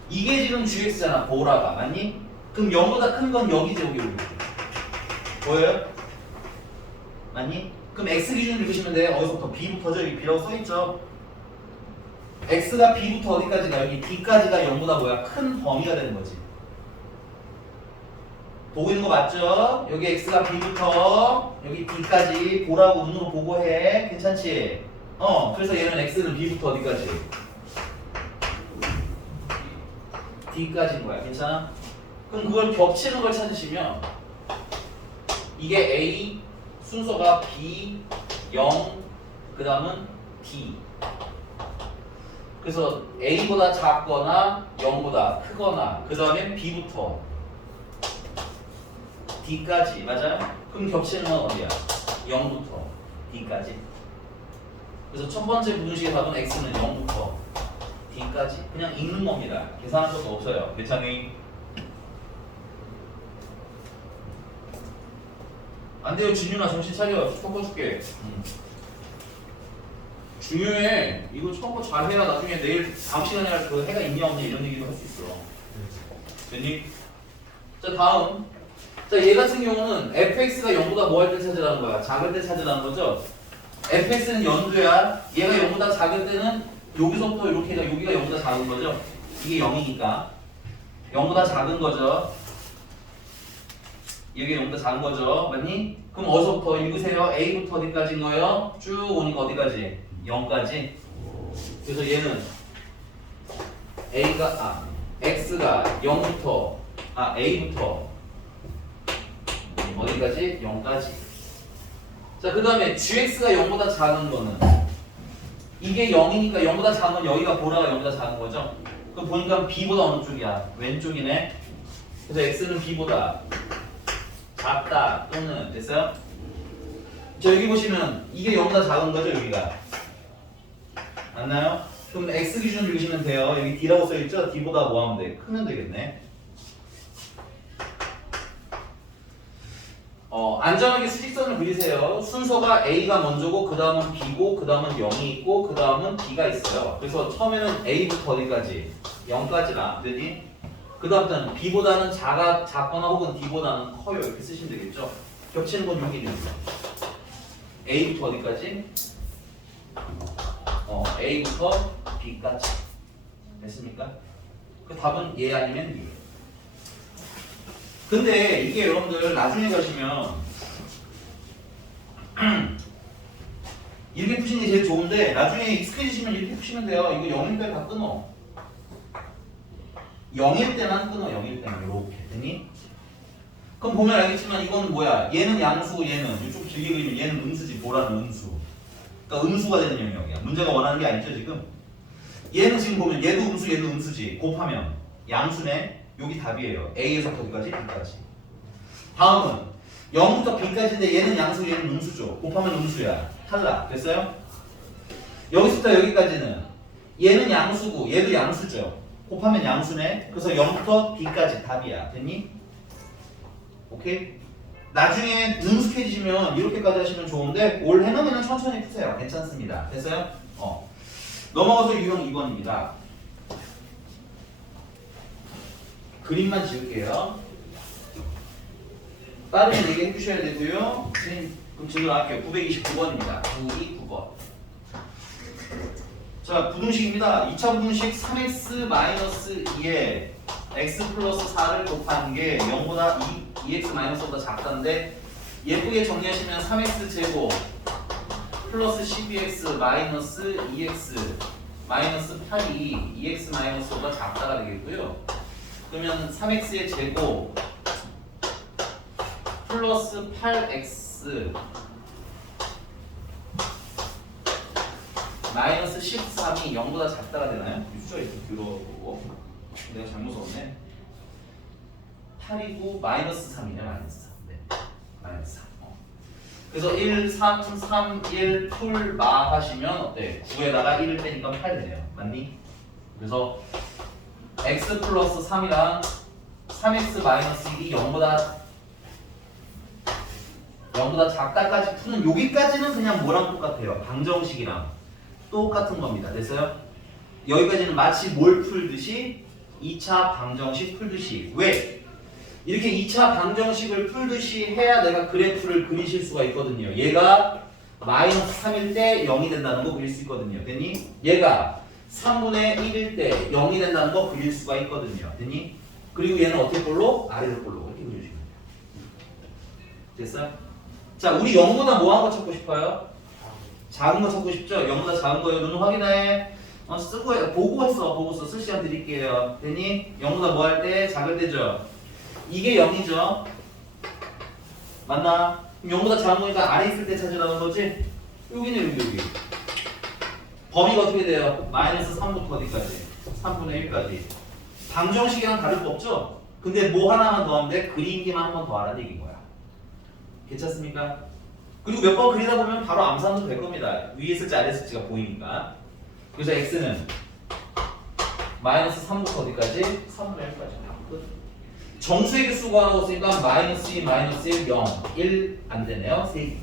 이게 지금 gx잖아, 보라가. 맞니? 그럼 0보다 큰 건 여기지, 여기. 보여요? 맞니? 그럼 x 기준으로 읽으시면 돼. 어디서부터? b부터죠? 여기 b라고 써있죠? x가 b부터 어디까지가? 여기 d까지가 0보다 뭐야? 큰 범위가 되는 거지. 보고 있는 거 맞죠? 여기 x가 b부터 여기 d까지 보라고 눈으로 보고 해. 괜찮지? 그래서 얘는 x는 b부터 어디까지? d까지인 거야. 괜찮아? 그럼 그걸 겹치는 걸 찾으시면 이게 a 순서가 b, 0, 그 다음은 d. 그래서 a보다 작거나 0보다 크거나 그 다음에 b부터 d까지. 맞아요? 그럼 겹치는 건 어디야? 0부터 d까지. 그래서 첫 번째 부등식의 답은 x는 0부터 d까지. 그냥 읽는 겁니다. 계산할 것도 없어요. 괜찮니? 안 돼요, 진윤아. 정신 차려. 섞어줄게. 중요해. 이거 처음 거 잘해야 나중에 내일 다음 시간에 할 그 해가 있냐 없냐 이런 얘기도 할 수 있어. 됐니? 자, 다음. 자, 얘 같은 경우는 fx가 0보다 뭐 할 때 찾으라는 거야? 작을 때 찾으라는 거죠? fx는 연두야. 얘가 0보다 작을 때는 여기서부터 이렇게 해서 여기가 0보다 작은 거죠? 이게 0이니까 0보다 작은 거죠. 이게 0보다 작은 거죠. 맞니? 그럼 어디서부터 읽으세요? a부터 어디까지인 거예요? 쭉 오니까 어디까지? 0까지. 그래서 얘는 x가 0부터 a부터 어디까지? 0까지. 자, 그 다음에 gx가 0보다 작은 거는 이게 0이니까 0보다 작은 건 여기가 보라가 0보다 작은 거죠? 그럼 보니까 b보다 어느 쪽이야? 왼쪽이네. 그래서 x는 b보다 작다 또는 됐어요? 자, 여기 보시면 이게 0보다 작은 거죠, 여기가. 맞나요? 그럼 x 기준으로 읽으시면 돼요. 여기 d라고 써있죠? d보다 뭐 하면 돼? 크면 되겠네. 안전하게 수직선을 그리세요. 순서가 a가 먼저고 그 다음은 b고 그 다음은 0이 있고 그 다음은 b가 있어요. 그래서 처음에는 a부터 어디까지? 0까지라. 되니? 그 다음부터는 b보다는 작거나 혹은 d보다는 커요. 이렇게 쓰시면 되겠죠? 겹치는 건 여기 있는 거. a부터 어디까지? a부터 b까지. 됐습니까? 그 답은 얘 아니면 B. 근데 이게 여러분들 나중에 가시면 이렇게 푸시는 게 제일 좋은데 나중에 익숙해지시면 이렇게 푸시면 돼요. 이거 0일 때 다 끊어. 0일 때만 끊어. 0일 때만 이렇게. 되니? 그럼 보면 알겠지만 이건 뭐야? 얘는 양수, 얘는 이쪽 길게 그리면 얘는 음수지. 보라는 음수. 그러니까 음수가 되는 영역이야. 문제가 원하는 게 아니죠 지금. 얘는 지금 보면 얘도 음수, 얘도 음수지. 곱하면 양수네. 여기 답이에요. A에서 어디까지? B까지. 다음은 0부터 B까지인데 얘는 양수, 얘는 음수죠. 곱하면 음수야. 탈락. 됐어요? 여기서부터 여기까지는 얘는 양수고 얘도 양수죠. 곱하면 양수네. 그래서 0부터 B까지 답이야. 됐니? 오케이? 나중에 능숙해지시면 이렇게까지 하시면 좋은데 올해는 그냥 천천히 푸세요. 괜찮습니다. 됐어요? 넘어가서 유형 2번입니다. 그림만 지울게요. 빠르게 4개 해주셔야 되고요. 그럼 질문할게요. 929번입니다. 929번. 자, 부등식입니다. 2차 부등식 3x 마이너스 2에 x 플러스 4를 곱한 게 0보다 2x 마이너스보다 작다인데 예쁘게 정리하시면 3x 제곱 플러스 12x 마이너스 2x 마이너스 8이 2x 마이너스보다 작다가 되겠고요. 그러면 3x의 제곱 플러스 8x 마이너스 13이 0보다 작다가 되나요? 이 숫자가 이렇게 들어오고 내가 잘못 썼네. 8이고 마이너스 3이냐 마이너스 3. 네. 마이너스 3. 그래서 1, 3, 3, 1, 풀, 마 하시면 어때? 9에다가 1을 빼니까 8이 돼요. 맞니? 그래서 x 플러스 3이랑 3x 마이너스 1이 0보다 작다까지 푸는 여기까지는 그냥 뭐랑 똑같아요? 방정식이랑 똑같은 겁니다. 됐어요? 여기까지는 마치 뭘 풀듯이 2차 방정식 풀듯이. 왜? 이렇게 2차 방정식을 풀듯이 해야 내가 그래프를 그리실 수가 있거든요. 얘가 마이너스 3일 때 0이 된다는 거 그릴 수 있거든요. 됐니? 얘가 3분의 1일 때 0이 된다는 거 그릴 수가 있거든요. 됐니? 그리고 얘는 어떻게 볼로? 아래로 볼로 이렇게 그려주시면 돼요. 됐어요? 자, 우리 0보다 뭐 한 거 찾고 싶어요? 작은 거 찾고 싶죠? 0보다 작은 거예요. 눈 확인해. 쓰고 해. 보고 써. 쓸 시간 드릴게요. 됐니? 0보다 뭐 할 때? 작을 때죠. 이게 0이죠. 맞나? 그럼 0보다 작은 거니까 아래 있을 때 찾으라는 거지? 여기네 여기. 범위가 어떻게 돼요? 마이너스 3부터 어디까지? 3분의 1까지. 방정식이랑 다를 거 없죠? 근데 뭐 하나만 더 하면 돼? 그림기만 한 번 더 하라는 얘기인 거야. 괜찮습니까? 그리고 몇 번 그리다 보면 바로 암산도 될 겁니다. 위에 쓸지 아래 쓸지가 보이니까. 그래서 x는 마이너스 3부터 어디까지? 3분의 1까지. 정수의 개수 구하라고 했으니까 마이너스 2, 마이너스 1, 0, 1 안 되네요. 3개.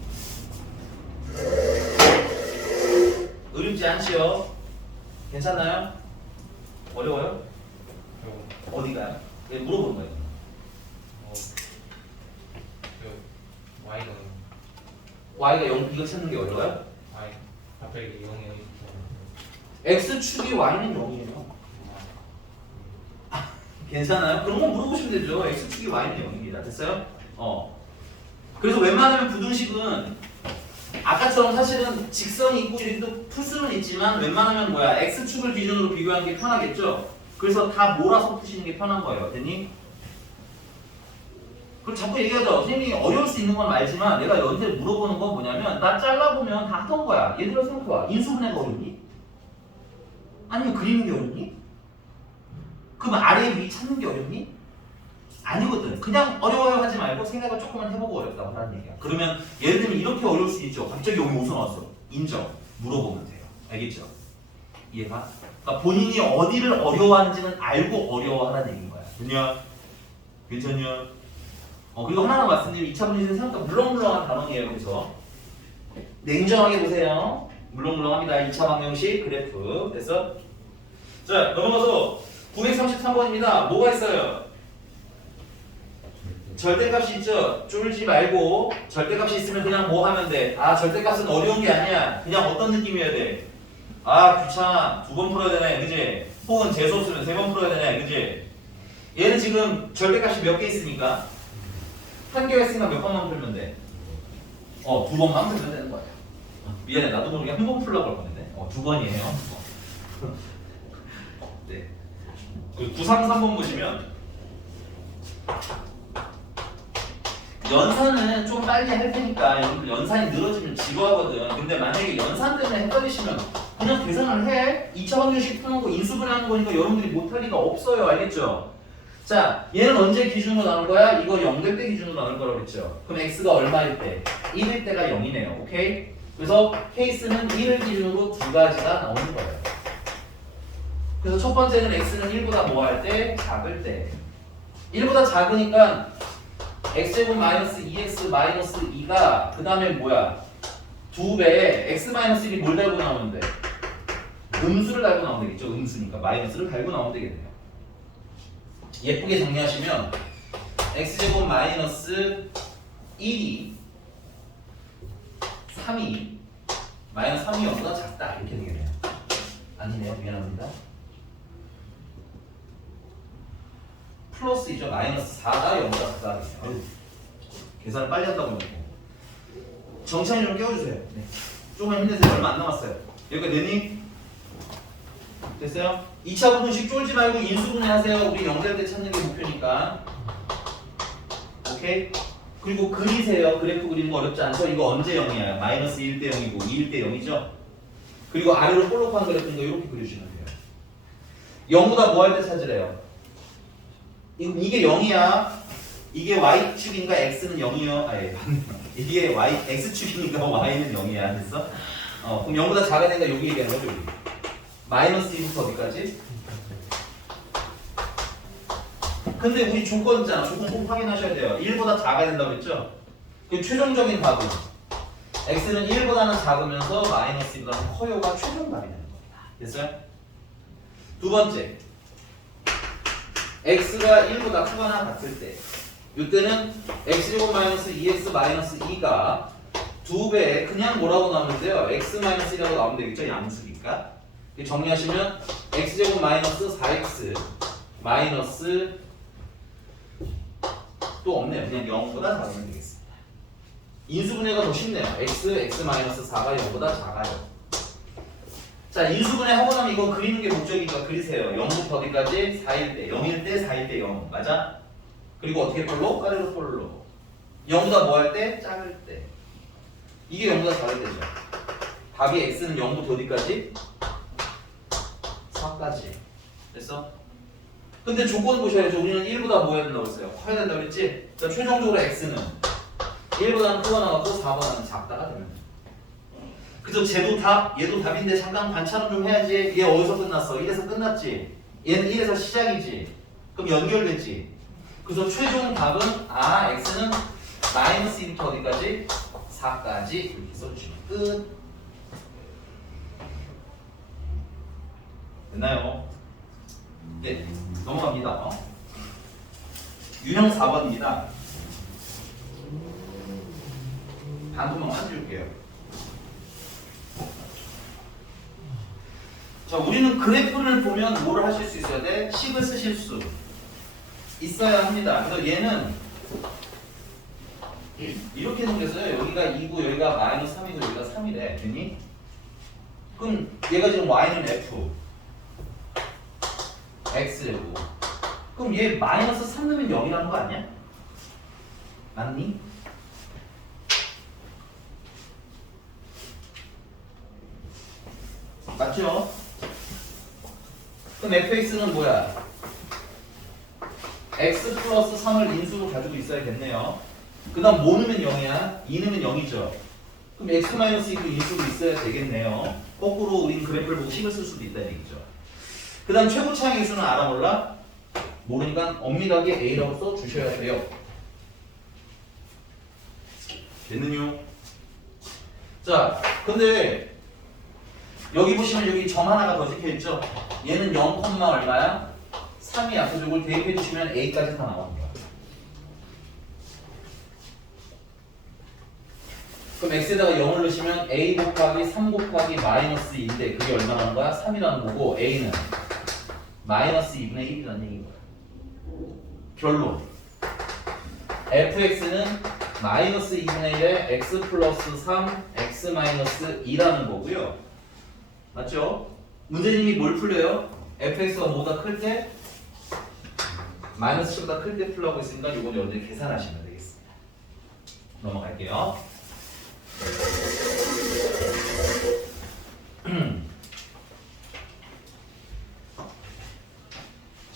어렵지 않지요? 괜찮나요? 어려워요? 어디가요? 예, 물어보는 거예요. Y가 y가 0, 이거 찾는 게 어려워요? Y 갑자기 0이 x축이 y는 0이에요. 괜찮아요? 그런 건 물어보시면 되죠. x축이 y는 0입니다. 됐어요? 그래서 웬만하면 부등식은 아까처럼 사실은 직선이 있고 이렇게도 풀 수는 있지만 웬만하면 뭐야? x축을 기준으로 비교하는 게 편하겠죠? 그래서 다 몰아서 푸시는 게 편한 거예요. 됐니? 그럼 자꾸 얘기하죠. 선생님이 어려울 수 있는 건 알지만 내가 너한테 물어보는 건 뭐냐면 나 잘라보면 다 하던 거야. 얘들아 생각해봐. 인수분해가 어렵니? 아니면 그리는 게 어렵니? 그럼 아래 위 찾는 게 어렵니? 아니거든. 그냥 어려워요 하지 말고 생각을 조금만 해보고 어렵다고 하는 얘기야. 그러면 예를 들면 이렇게 어려울 수 있죠. 갑자기 여기 오선 왔어. 인정. 물어보면 돼요. 알겠죠? 이해가? 그러니까 본인이 어디를 어려워하는지는 알고 어려워하라는 얘기인 거야. 됐냐? 괜찮냐? 그리고 하나만 말씀드리면 2차 분리는 생각보다 물렁물렁한 단원이에요. 그래서 냉정하게 보세요. 물렁물렁합니다. 2차 방정식 그래프. 됐어? 자, 넘어가서 933번입니다. 뭐가 있어요? 절대값이 있죠? 쫄지 말고 절대값이 있으면 그냥 뭐 하면 돼? 절대값은 어려운 게 아니야. 그냥 어떤 느낌이어야 돼? 귀찮아. 2번 풀어야 되네. 그지? 혹은 재수없으면 3번 풀어야 되네. 그지? 얘는 지금 절대값이 몇 개 있으니까 한 개가 있으니까 몇 번만 풀면 돼? 2번만 풀면 되는 거야. 미안해. 나도 모르게 한 번 풀려고 할 뻔했네. 2번이에요. 네. 933번 보시면 연산은 좀 빨리 할 테니까 연산이 늘어지면 지루하거든. 근데 만약에 연산 때문에 헷갈리시면 그냥 계산을 해. 2차 방정식 푸는 거 인수분해하는 거니까 여러분들이 못할 리가 없어요. 알겠죠? 자, 얘는 언제 기준으로 나올 거야? 이거 0 될 때 기준으로 나올 거라고 그랬죠? 그럼 x가 얼마일 때? 1일 때가 0이네요. 오케이? 그래서 케이스는 1을 기준으로 두 가지가 나오는 거예요. 그래서 첫 번째는 x는 1보다 뭐 할 때? 작을 때. 1보다 작으니까 x제곱 마이너스 2x 마이너스 2가 그 다음에 뭐야? 2배 x 마이너스 1이 뭘 달고 나오는데? 음수를 달고 나오면 되겠죠? 음수니까 마이너스를 달고 나오면 되겠네요. 예쁘게 정리하시면 x제곱 마이너스 1이 3이 마이너스 3이 0보다 작다 이렇게 되겠네요. 아니네요. 미안합니다. 플러스이죠. 마이너스 4가 0보다 크다. 계산을 빨리 한다고 해놓고. 정찬이 좀 깨워주세요. 네. 조금만 힘내세요. 얼마 안 남았어요. 여기가 되니? 됐어요? 2차 부분식 쫄지 말고 인수분해 하세요. 우리 연결 때 찾는 게 목표니까. 오케이? 그리고 그리세요. 그래프 그리는 거 어렵지 않죠? 이거 언제 0이야? 마이너스 1대 0이고 2일 때 0이죠? 그리고 아래로 볼록한 그래프인 거 이렇게 그려주시면 돼요. 0보다 뭐 할 때 찾으래요? 이게 0이야. 이게 y축인가 x는 0이요? 아예 이게 x축이니까 y는 0이야. 됐어? 그럼 0보다 작아야 되니까 여기 얘기하는 거죠. 여기. 마이너스 1부터 어디까지? 근데 우리 조건 있잖아. 조건 꼭 확인하셔야 돼요. 1보다 작아야 된다고 했죠? 그 최종적인 답은 x는 1보다는 작으면서 마이너스 1보다는 커요가 최종 답이 되는 겁니다. 됐어요? 두 번째, x가 1보다 크거나 같을 때 이때는 x제곱 마이너스 2x 마이너스 2가 2배 그냥 뭐라고 나오는데요? x 마이너스 1이라고 나오면 되겠죠? 양수니까. 정리하시면 x제곱 마이너스 4x 마이너스 또 없네요. 그냥 0보다 작으면 되겠습니다. 인수분해가 더 쉽네요. x 마이너스 4가 0보다 작아요. 자, 인수분해 하고 나면 이거 그리는 게 목적이니까 그리세요. 0부터 어디까지? 4일 때, 0일 때, 4일 때 0. 맞아? 그리고 어떻게 폴로? 까르르 폴로. 0보다 뭐 할 때? 작을 때. 이게 0보다 작을 때죠. 답이 x는 0부터 어디까지? 4까지. 됐어? 근데 조건 보셔야죠. 우리는 1보다 뭐 해야 된다고 했어요? 커야 된다고 했지? 자, 최종적으로 x는 1보다는 크거나 같고 4보다는 작다가 되면 돼. 그죠? 쟤도 답, 얘도 답인데 잠깐 관찰은 좀 해야지. 얘 어디서 끝났어? 1에서 끝났지? 얘는 1에서 시작이지? 그럼 연결되지? 그래서 최종 답은 x는 마이너스 1부터 어디까지? 4까지 이렇게 써주시면 끝. 됐나요? 네, 넘어갑니다. 유형 4번입니다. 단품만 만들게요. 자, 우리는 그래프를 보면 뭘 하실 수 있어야 돼? 식을 쓰실 수 있어야 합니다. 그래서 얘는 이렇게 생겼어요. 여기가 2고 여기가 마이너스 3이고 여기가 3이래. 됐니? 그럼 얘가 지금 y는 f x고 그럼 얘 마이너스 3 넣으면 0이라는 거 아니야? 맞니? 맞죠? 그럼 fx는 뭐야? x 플러스 3을 인수로 가지고 있어야겠네요. 그 다음 뭐 넣으면 0이야? 2 넣으면 0이죠. 그럼 x 마이너스 2도 인수로 있어야 되겠네요. 거꾸로 우린 그래프를 보고 식을 쓸 수도 있다는 얘기죠. 그 다음 최고 차항의 수는 알아 몰라? 모르니까 엄밀하게 A라고 써주셔야 돼요. 됐느뇨? 자, 근데 여기 보시면 여기 점 하나가 더 찍혀있죠? 얘는 0, 얼마야? 3이야. 그래서 이걸 대입해 주시면 A까지 다 나옵니다. 그럼 X에다가 0을 넣으시면 A 곱하기 3 곱하기 마이너스 2인데 그게 얼마 나오는 거야? 3이라는 거고 A는 마이너스 2분의 1이라는 얘기인 거야. 결론 fx는 마이너스 2분의 1에 x 플러스 3 x 마이너스 2라는 거고요. 맞죠? 문제님이 뭘 풀려요? fx가 뭐보다 클 때? 마이너스 7보다 클 때 풀라고 했으니까 이건 여러분들이 계산하시면 되겠습니다. 넘어갈게요.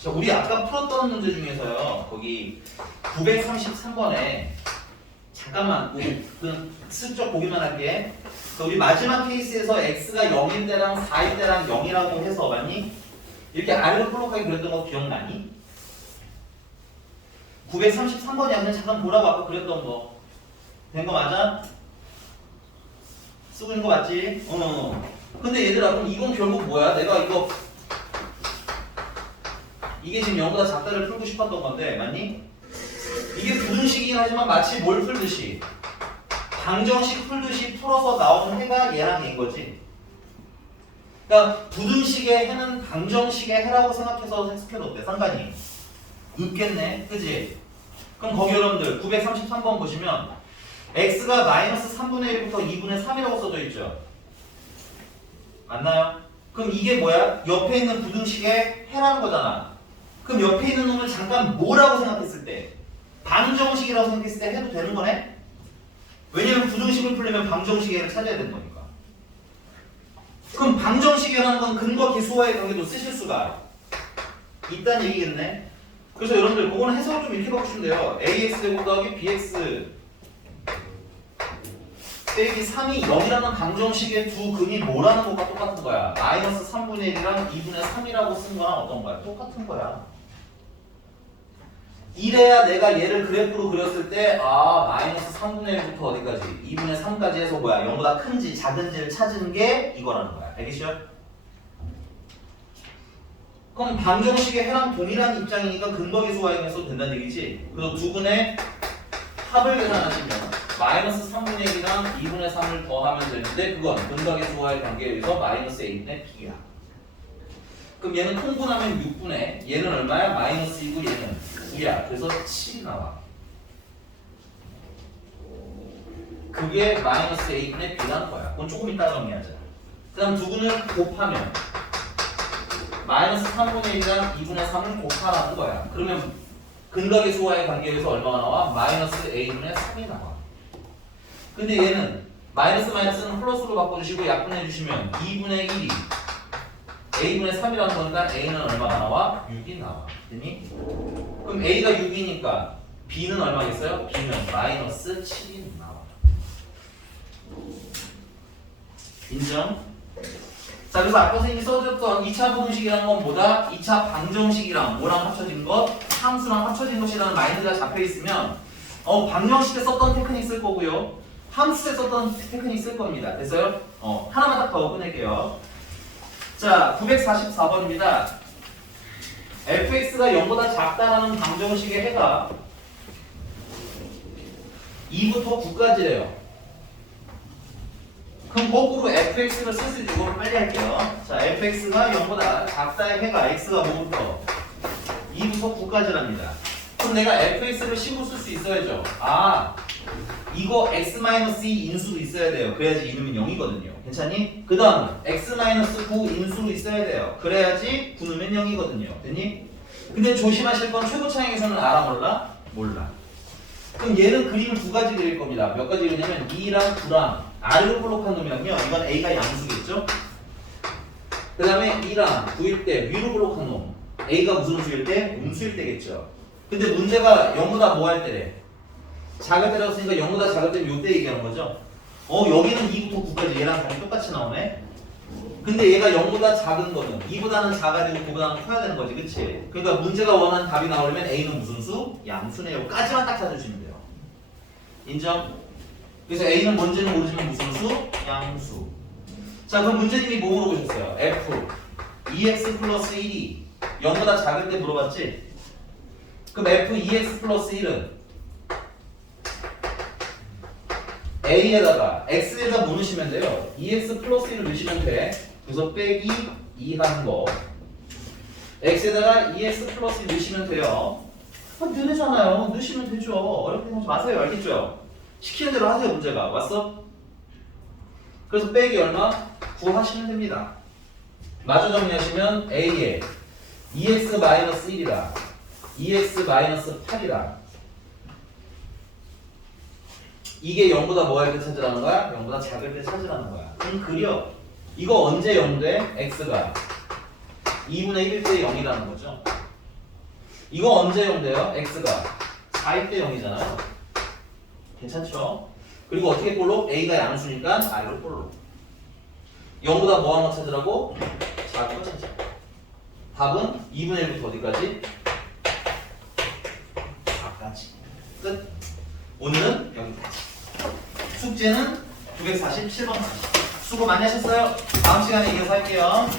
자, 우리 아까 풀었던 문제 중에서요. 거기 933번에 잠깐만 우리 그냥 슬쩍 보기만 할게. 우리 마지막 케이스에서 x가 0일 때랑 4일 때랑 0이라고 해서 맞니? 이렇게 아래로 볼록하게 그렸던 거 기억나니? 933번이 아니라 잠깐 보라고 아까 그렸던 거. 된 거 맞아? 쓰고 있는 거 맞지? 근데 얘들아 그럼 이건 결국 뭐야? 내가 이게 지금 0보다 작다를 풀고 싶었던 건데 맞니? 이게 부등식이긴 하지만 마치 뭘 풀듯이 방정식 풀듯이 풀어서 나오는 해가 얘랑 얘인 거지. 그러니까 부등식의 해는 방정식의 해라고 생각해서 해석해도 어때? 상관이 없겠네, 그지? 그럼 거기 여러분들 933번 보시면 x가 마이너스 3분의 1부터 2분의 3이라고 써져 있죠. 맞나요? 그럼 이게 뭐야? 옆에 있는 부등식의 해라는 거잖아. 그럼 옆에 있는 놈을 잠깐 뭐라고 생각했을 때? 방정식이라고 생각했을 때 해도 되는 거네? 왜냐면 부등식을 풀려면 방정식의 해를 찾아야 되는 거니까. 그럼 방정식이라는 건 근거 계수와의 관계도 쓰실 수가 있다는 얘기겠네. 그래서 여러분들 그거는 해석을 좀 이렇게 바꾸시면 돼요. ax 제곱 더하기 bx 빼기 3이 0이라는 방정식의 두 근이 뭐라는 것과 똑같은 거야. 마이너스 3분의 1이랑 2분의 3이라고 쓴 거랑 어떤 거야? 똑같은 거야. 이래야 내가 얘를 그래프로 그렸을 때 마이너스 3분의 1부터 어디까지? 2분의 3까지 해서 뭐야? 0보다 큰지 작은지를 찾은 게 이거라는 거야. 알겠죠? 그럼 방정식의 해랑 동일한 입장이니까 근거계수와의 관계도 된다는 얘기지. 그래서 두 근의 합을 계산하시면 마이너스 3분의 1이랑 2분의 3을 더하면 되는데 그건 근거계수와의 관계에 의해서 마이너스 a분의 b야. 그럼 얘는 통분하면 6분의 얘는 얼마야? 마이너스 2고 얘는 2야. 그래서 7이 나와. 그게 마이너스 a분의 b라는 거야. 그건 조금 이따 정리하자. 그 다음 두 근을 곱하면 마이너스 3분의 1이랑 2분의 3을 곱하라는 거야. 그러면 근각계수와의 관계에서 얼마가 나와? 마이너스 a분의 3이 나와. 근데 얘는 마이너스는 플러스로 바꿔주시고 약분해주시면 2분의 1이 a분의 3이라는 거니까 a는 얼마가 나와? 6이 나와. 됐니? 그럼 a가 6이니까 b는 얼마겠어요? b는 마이너스 7이 나와. 인정? 자, 그래서 아까 선생님이 써줬던 2차 부등식이라는 건 뭐다? 2차 방정식이랑 뭐랑 합쳐진 것? 함수랑 합쳐진 것이라는 마인드가 잡혀있으면 방정식에 썼던 테크닉 쓸 거고요. 함수에 썼던 테크닉 쓸 겁니다. 됐어요? 하나만 딱 더 꺼낼게요. 자, 944번입니다. fx가 0보다 작다라는 방정식의 해가 2부터 9까지래요. 그럼 거꾸로 fx를 쓸 수 있는 이거를 빨리 할게요. 자, fx가 0보다 작다의 해가 x가 뭐부터? 2부터 9까지랍니다. 그럼 내가 fx를 10으로 쓸 수 있어야죠. 이거 x-2 인수로 있어야 돼요. 그래야지 이놈은 0이거든요. 괜찮니? 그 다음 x-9 인수로 있어야 돼요. 그래야지 9는 0이거든요. 됐니? 근데 조심하실 건 최고차항에서는 알아 몰라? 몰라. 그럼 얘는 그림을 두 가지 그릴 겁니다. 몇 가지 그리냐면 2랑 9랑 아래로 볼록한 놈이랑요. 이건 a가 양수겠죠? 그 다음에 2랑 9일 때 위로 볼록한 놈. a가 무슨 수일 때? 음수일 때겠죠. 근데 문제가 0보다 뭐 할 때래? 작을 때라고 쓰니까 0보다 작을 때는 요때 얘기하는 거죠. 여기는 2부터 9까지 얘랑 답이 똑같이 나오네. 근데 얘가 0보다 작은 거는 2보다는 작아야 되고 9보다는 커야 되는 거지, 그치? 그러니까 문제가 원하는 답이 나오려면 a는 무슨 수? 양수네요. 까지만 딱 찾아주시면 돼요. 인정? 그래서 a는 뭔지는 모르지만 무슨 수? 양수. 자, 그럼 문제님이 뭐 물어보셨어요? f 2x 플러스 1이 0보다 작을 때 물어봤지? 그럼 f 2x 플러스 1은 a에다가 x에다 뭐 넣으시면 돼요? 2x 플러스 1을 넣으시면 돼. 그래서 빼기 2 하는 거. x에다가 2x 플러스 1 넣으시면 돼요. 되잖아요. 넣으시면 되죠. 어렵게 하지 마세요. 알겠죠? 시키는 대로 하세요. 문제가 왔어? 그래서 빼기 얼마? 9 하시면 됩니다. 마저 정리하시면 a에 2x-1이랑 2x-8이랑 이게 0보다 뭐 할 때 찾으라는 거야? 0보다 작을 때 찾으라는 거야. 그럼 그려. 이거 언제 0 돼? x가 2분의 1일 때 0이라는 거죠. 이거 언제 0 돼요? x가 4일 때 0이잖아요. 괜찮죠? 그리고 어떻게 볼록? a가 양수니까 a로 볼록. 0보다 뭐 하는 거 찾으라고? 작은 거 찾자. 답은 2분의 1부터 어디까지? 4까지. 끝. 오늘은 여기까지. 숙제는 947번. 수고 많이 하셨어요. 다음 시간에 이어서 할게요.